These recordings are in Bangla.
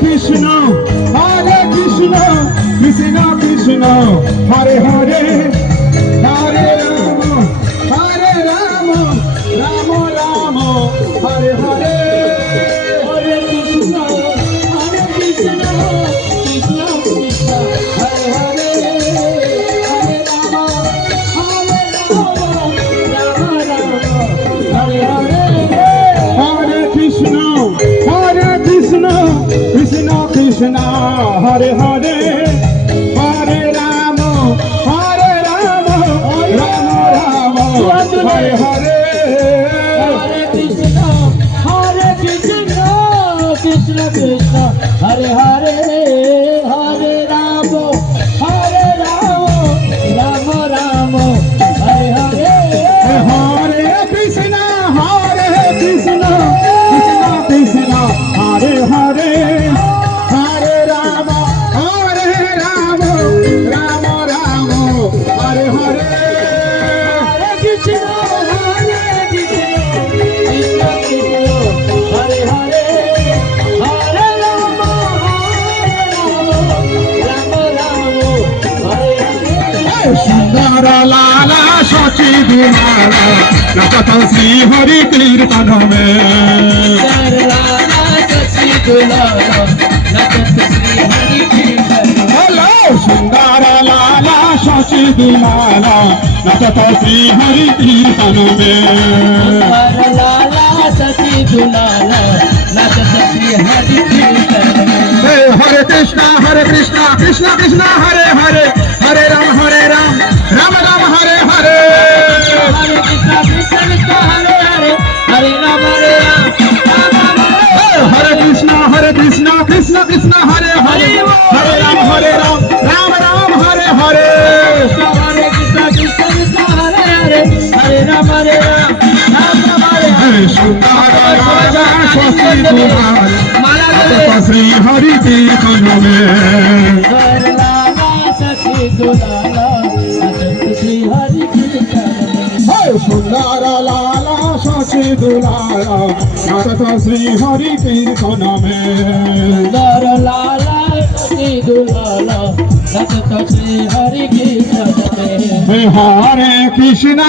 কৃষ্ণ কৃষ্ণ কৃষ্ণ হরে হরে হরে রাম রাম রাম হরে হরে হরে কৃষ্ণ কৃষ্ণ কৃষ্ণ কৃষ্ণ হরে হরে হরে রাম রাম রাম হরে হরে হরে কৃষ্ণ কৃষ্ণ কৃষ্ণ হরে হরে হরে রাম রাম রাম হরে হরে হরে কৃষ্ণ কৃষ্ণ কৃষ্ণ হরে হরে হরে রাম রাম রাম হরে হরে হরে কৃষ্ণ কৃষ্ণ কৃষ্ণ হরে হরে হরে রাম রাম রাম হরে হরে হরে কৃষ্ণ কৃষ্ণ কৃষ্ণ হরে হরে হরে রাম রাম হরে হরে সুন্দর লালা সচি দুলালা নাচত শ্রী হরি কীর্তন মে হলো সুন্দর লালা সচি দুলালা নাচত শ্রী হরি কীর্তন মে হরে কৃষ্ণ কৃষ্ণ কৃষ্ণ হরে হরে হরে রাম রাম রাম হরে হরে হরে কৃষ্ণ কৃষ্ণ কৃষ্ণ হরে হরে হরে রাম রাম রাম হরে হরে সুন্দর রাজা শশী কুমার শ্রী হরি কীর্তন মে সুন্দর লালা শশী দুলালা নাচত শ্রী হরি কীর্তন মে হরে কৃষ্ণ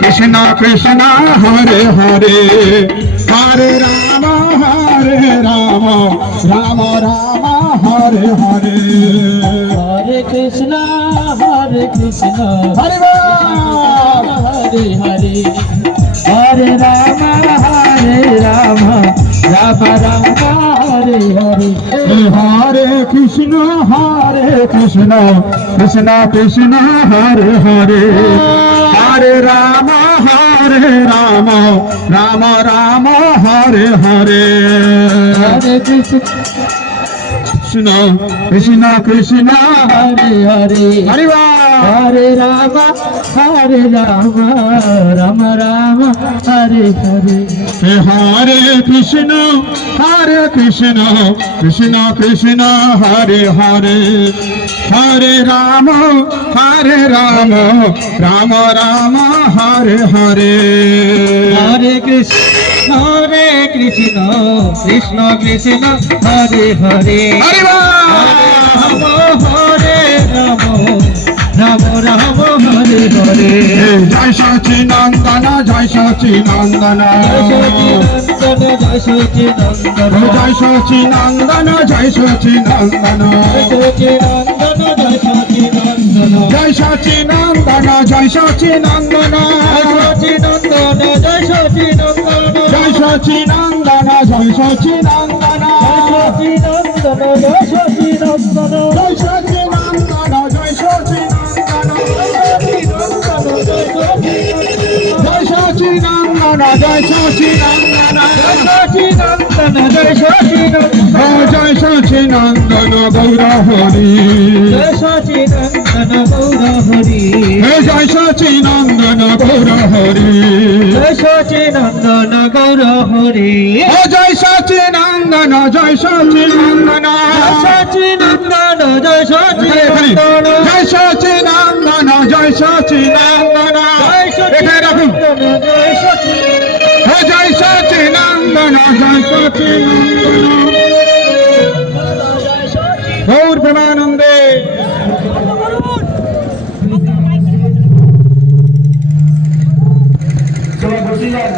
কৃষ্ণ কৃষ্ণ হরে হরে হরে রাম রাম রাম হরে হরে হরে কৃষ্ণ হরে হরে হরে হরে রাম রাম রাম হরে হরে হরে কৃষ্ণ কৃষ্ণ কৃষ্ণ হরে হরে হরে রাম রাম রাম হরে হরে হরে কৃষ্ণ কৃষ্ণ কৃষ্ণ হরে হরে হরে হরে রাম রাম রাম হরে হরে হরে কৃষ্ণ কৃষ্ণ কৃষ্ণ হরে হরে হরে রাম রাম রাম হরে হরে হরে কৃষ্ণ কৃষ্ণ কৃষ্ণ হরে হরে হরে রাম হরে রাম রাম রাম হরে হরে জয় সচিনন্দন জয় সচিনন্দন জয় সচিনন্দন জয় সচিনন্দন জয় সচিনন্দন জয় সচিনন্দন জয় সচিনন্দন জয় সচিনন্দন জয় সচিনন্দন জয় সচিনন্দন গৌর হরি জয় সচিনন্দন গৌর হরি জয় সচিনন্দন গৌর হরি জয় সচিনন্দন গৌর হরি জয় সচিনন্দন জয় সচিনন্দন সচিনন্দন জয় সচিনন্দন জয় সচিনন্দন জয় সচিনন্দন জয় সচিনন্দন জয় সচিনন্দন জয় সচিনন্দন নন্দন জয় সচি নন্দন গৌর প্রেমানন্দে সবাই বসিলাম